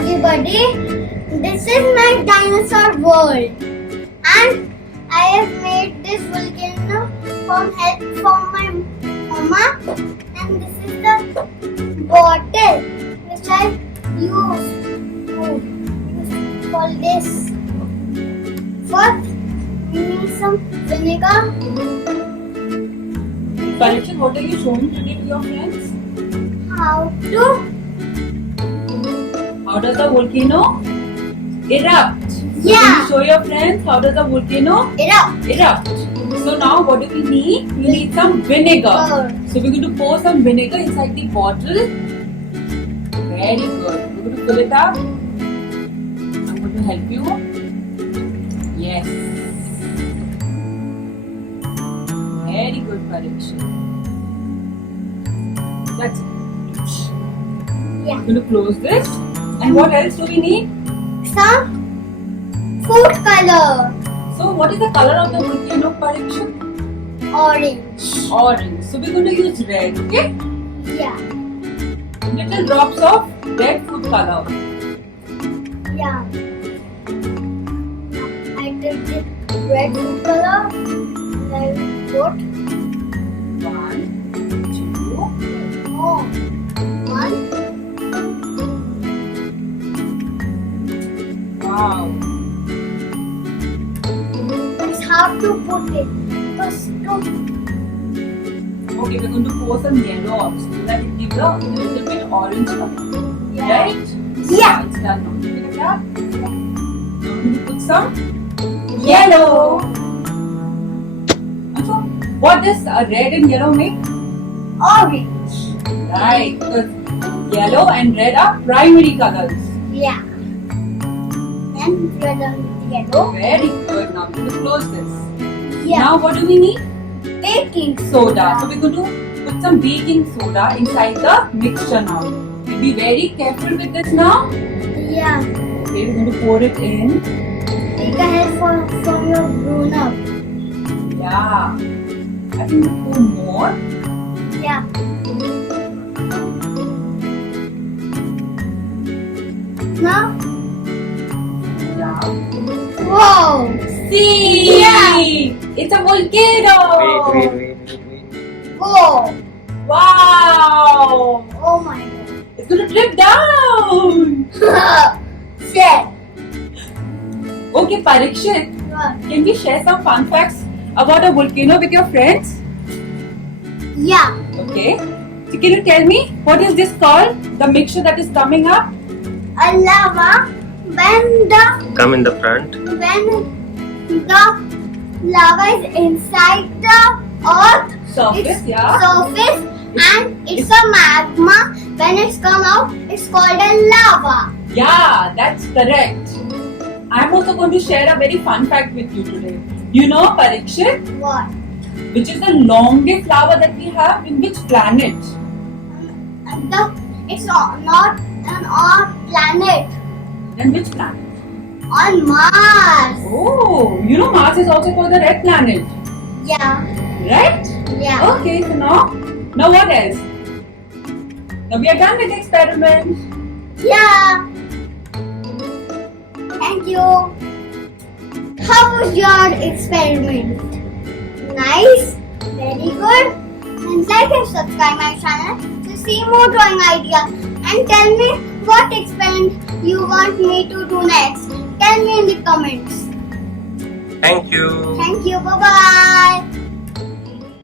everybody. This is my dinosaur world, and I have made this volcano from help from my mama. And this is the bottle which I use for this. First, we need some vinegar. Pariksha, what are you showing today to your friends? How does the volcano erupt? Yeah. Can you show your friends how does the volcano erupt? So now what do we need? We need some vinegar. So we're going to pour some vinegar inside the bottle. Very good. We're going to fill it up. I'm going to help you. Yes. Very good, Pariksha. That's it. Yeah. I'm going to close this. And what else do we need? Some food color. So what is the color of the volcano, Pariksha? Orange. Orange. So we're going to use red, okay? Yeah. Little drops of red food color. Yeah. I took the red food color. And I put 1, 2. more. 1. Wow. That's how to put it. First to Okay, we're going to pour some yellow also so that it gives a little bit orange color. Yeah. Right? Yeah. It's done now. Look at that. Now we're going to put some yellow. So, what does red and yellow make? orange. Right, because yellow and red are primary colors. Yeah. Then red and yellow. Very good. Now we're going to close this. Yeah. Now what do we need? Baking Soda. So we're going to put some baking soda inside the mixture now. Be very careful with this now. Yeah. Okay, we're going to pour it in. Take a help from your grown up. Yeah. I think we'll pour more. Yeah. Now. Yeah. Whoa. See! Yeah. It's a volcano! Wait. Whoa. Wow! Oh my god. It's going to drip down! Shit. Okay, Parikshit, What? can we share some fun facts about a volcano with your friends? Yeah. Okay. So can you tell me what is this called? The mixture that is coming up? A lava when Come in the front. the lava is inside the earth Surface, its yeah. surface, and it's a magma. When it's come out, it's called a lava. Yeah, that's correct. I'm also going to share a very fun fact with you today. You know, Parikshit, What? which is the longest lava that we have in which planet? It's not on our planet. And which planet? On Mars. Oh, you know Mars is also called the red planet, Yeah. right? Yeah. Okay, so now what else? Now we are done with the experiment. Yeah. Thank you. How was your experiment? Nice? Very good. And like and subscribe my channel to see more drawing ideas. And tell me what experiment you want me to do next. Tell me in the comments. Thank you. Thank you. Bye bye.